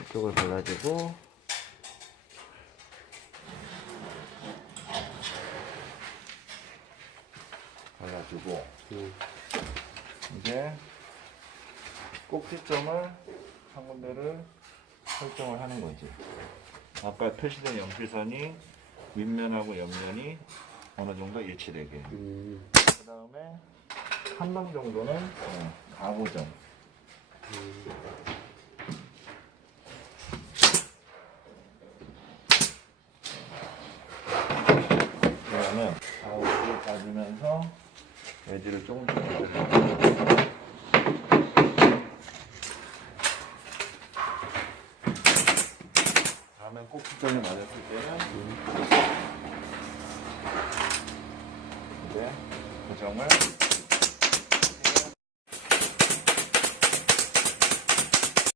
이쪽을 발라주고 이제 꼭지점을 한 군데를 설정을 하는 거지. 아까 표시된 연필선이 윗면하고 옆면이 어느 정도 일치되게. 그 다음에 한 방 정도는 가고점. 그러면 가고를 빠지면서 엣지를 조금씩 조절해주고. 다음에 꼭지점이 맞았을 때는 이제 고정을